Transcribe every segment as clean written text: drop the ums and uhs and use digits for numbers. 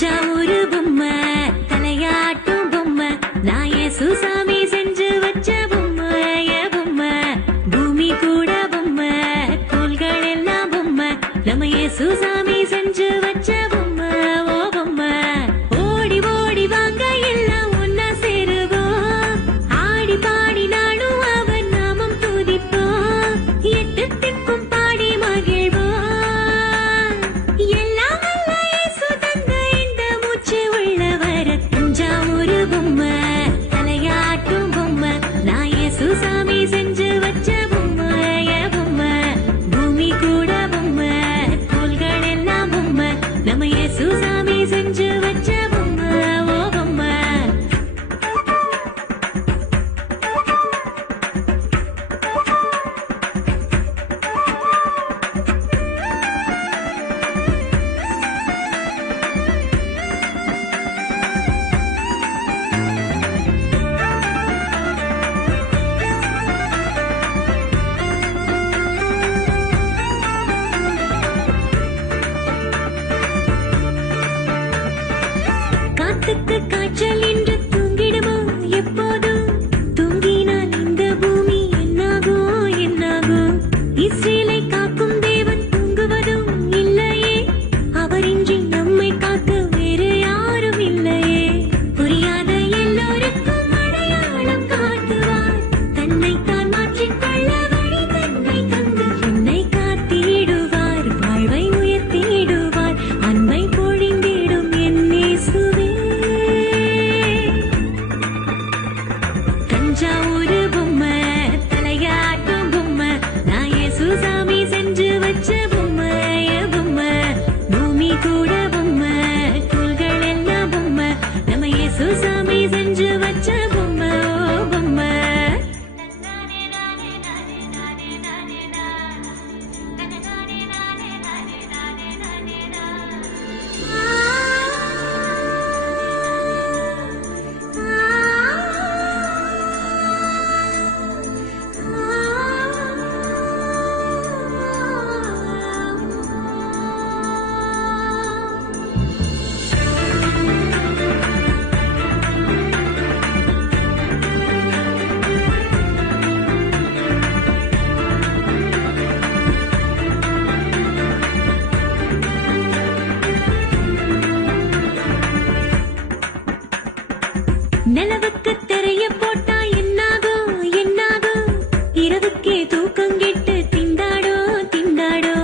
தஞ்சாவூர் பொம்மை தலையாட்டும் பொம்மை நான் சுசாமி செஞ்சு வச்ச பொம்மை பொம்மை பூமி கூட பொம்மை கோள்கள் எல்லாம் பொம்மை நம்ம சுசாமி செஞ்சு வச்ச பொம்மை ஓ பொம்மை ஓடி ஓடி வாங்க எல்லாம் ஒன்னா சேருவோம் ஆடி பாடி நானும் அவன் நாமம் துதிப்போம் எட்டு திக்கும் பாடி மகிழ்வோம் எல்லாம் வல்ல இயேசு தந்த இந்த மூச்சு உள்ளவர தஞ்சாவூர் பொம்மை தலையாட்டும் பொம்மை நான் சுசாமி செஞ்சு வச்ச பொம்மை பொம்மை பூமி கூட பொம்மை கோள்கள் எல்லாம் பொம்மை நம்ம சுசாமி செஞ்சு வச்ச பொம்மை ஓ பொம்மை காத்துக்கு காய்ச்சல் என்று தூங்கிடுமோ எப்போதும் தூங்கினால் இந்த பூமி என்னாகும் என்னாகும் இஸ்ரேலை காக்கும் தேவன் தூங்குவதும் இல்லையே அவரின்றி நம்மை காக்க வேறு யாரும் இல்லையே புரியாத எல்லோருக்கும் அடையாளம் காட்டுவார் தன்னைத்தான் மாற்றிக்கொள்ள வழி தன்னை தந்து என்னை காத்திடுவார் வாழ்வை உயர்த்திடுவார் அன்பை பொழிந்திடும் என் இயேசுவே தஞ்சாவூர் பொம்மை தலையாட்டும் பொம்மை நான் சுசாமி செஞ்சு வச்ச பொம்மை பொம்மை பூமி கூட பொம்மை கோள்கள் எல்லாம் பொம்மை நம்ம சுசாமி செஞ்சு வச்ச பொம்மை ஓ பொம்மை நிலவுக்கு தெரிய போட்டா என்னாகும் என்னாகும் இரவுக்கே தூக்கம் கெட்டு திண்டாடோ திண்டாடோ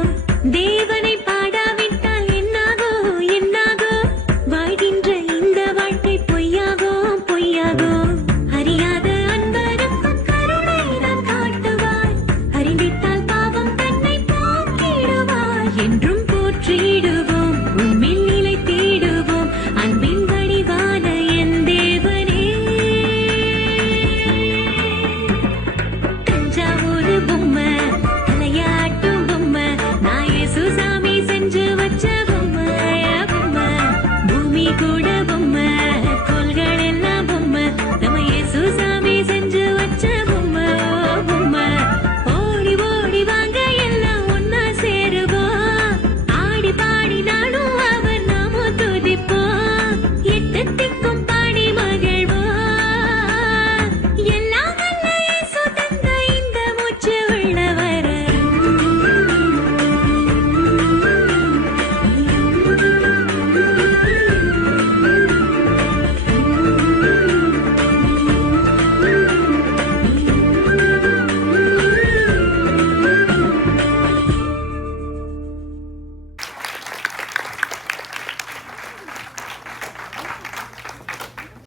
தேவனை பாடாவிட்டால் என்னாகும் என்னாகும் வாழ்கின்ற இந்த வாழ்க்கை பொய்யாகும் பொய்யாகும் அறியாத அன்பருக்கும் கருணை நாம் காட்டுவார் அறிந்திட்டால் பாவம் தன்னை போக்கிடுவார் என்றும் போற்றிடுவோம் உண்மையில் நிலைத்திடுவோம் அன்பின் வடிவான என் தேவனே தஞ்சாவூர் பொம்மை தலையாட்டும் பொம்மை நான் சுசாமி செஞ்சு வச்ச பொம்மை பொம்மை பூமி கூட பொம்மை கோள்கள் எல்லாம் பொம்மை நம்ம சுசாமி செஞ்சு வச்ச பொம்மை பொம்மை ஓடி ஓடி வாங்க எல்லாம் ஒன்னா சேருவோம் ஆடி பாடி நானும் அவன் நாமும் துதிப்போம் எட்டு திக்கும் பாடி மகிழ்வோம் எல்லாம் வல்ல இயேசு தந்த இந்த மூச்சு உள்ளவர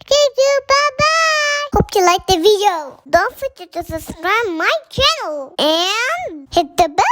Bye-bye. Hope you liked the video. Don't forget to subscribe my channel and hit the bell.